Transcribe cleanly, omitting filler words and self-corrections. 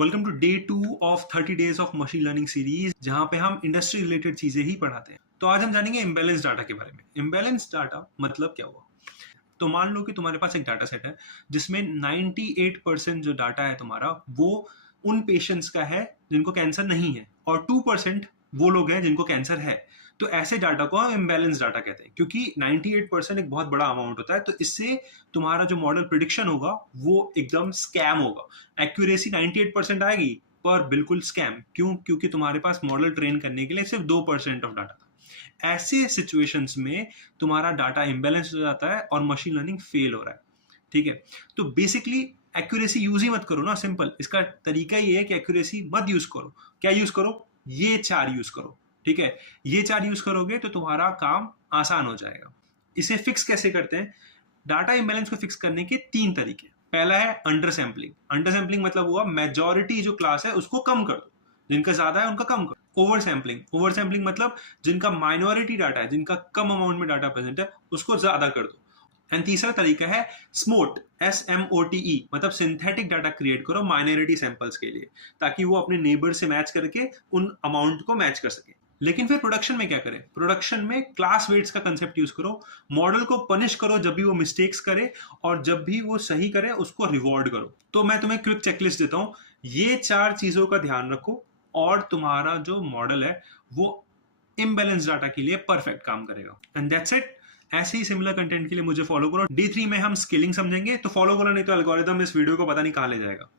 Welcome to day 2 of 30 days of machine learning series, जहां पे हम इंडस्ट्री रिलेटेड चीजें ही पढ़ाते हैं। तो आज हम जानेंगे इम्बैलेंस डाटा के बारे में। इम्बैलेंस डाटा मतलब क्या हुआ? तो मान लो कि तुम्हारे पास एक डाटा सेट है जिसमें 98% जो डाटा है तुम्हारा वो उन पेशेंट्स का है जिनको कैंसर नहीं है, और 2% वो लोग हैं जिनको कैंसर है। तो ऐसे डाटा को हम इम्बैलेंस डाटा कहते हैं, क्योंकि 98% एक बहुत बड़ा अमाउंट होता है। तो इससे तुम्हारा जो मॉडल प्रिडिक्शन होगा वो एकदम स्कैम होगा। एक्यूरेसी 98% आएगी पर बिल्कुल स्कैम। क्यों? क्योंकि तुम्हारे पास मॉडल ट्रेन करने के लिए सिर्फ 2% ऑफ डाटा था। ऐसे सिचुएशंस में तुम्हारा डाटा इम्बैलेंस हो जाता है और मशीन लर्निंग फेल हो रहा है। ठीक है, तो बेसिकली एक्यूरेसी यूज ही मत करो ना। सिंपल, इसका तरीका ये है कि एक्यूरेसी मत यूज करो। क्या यूज करो? ये 4 यूज करो। ठीक है, ये 4 यूज करोगे तो तुम्हारा काम आसान हो जाएगा। इसे फिक्स कैसे करते हैं? डाटा इम्बैलेंस को फिक्स करने के 3 तरीके। पहला है अंडर सैम्पलिंग। अंडर सैम्पलिंग मतलब हुआ मेजॉरिटी जो क्लास है उसको कम कर दो, जिनका ज्यादा है उनका कम करो। ओवर सैम्पलिंग, ओवर सैम्पलिंग मतलब जिनका माइनॉरिटी डाटा है, जिनका कम अमाउंट में डाटा प्रेजेंट है, उसको ज्यादा कर दो। एंड तीसरा तरीका है स्मोट, SMOTE, मतलब सिंथेटिक डाटा क्रिएट करो माइनॉरिटी सैंपल्स के लिए, ताकि वो अपने नेबर से मैच करके उन अमाउंट को मैच कर सके। लेकिन फिर प्रोडक्शन में क्या करें? प्रोडक्शन में क्लास वेट्स का कंसेप्ट यूज करो। मॉडल को पनिश करो जब भी वो मिस्टेक्स करे, और जब भी वो सही करे उसको रिवॉर्ड करो। तो मैं तुम्हें क्विक चेकलिस्ट देता हूं, ये 4 चीजों का ध्यान रखो और तुम्हारा जो मॉडल है वो इम्बैलेंस डाटा के लिए परफेक्ट काम करेगा। And that's it. ऐसे ही सिमिलर कंटेंट के लिए मुझे फॉलो करो। D3 में हम स्केलिंग समझेंगे, तो फॉलो करो, नहीं तो एल्गोरिदम इस वीडियो को पता नहीं कहां ले जाएगा।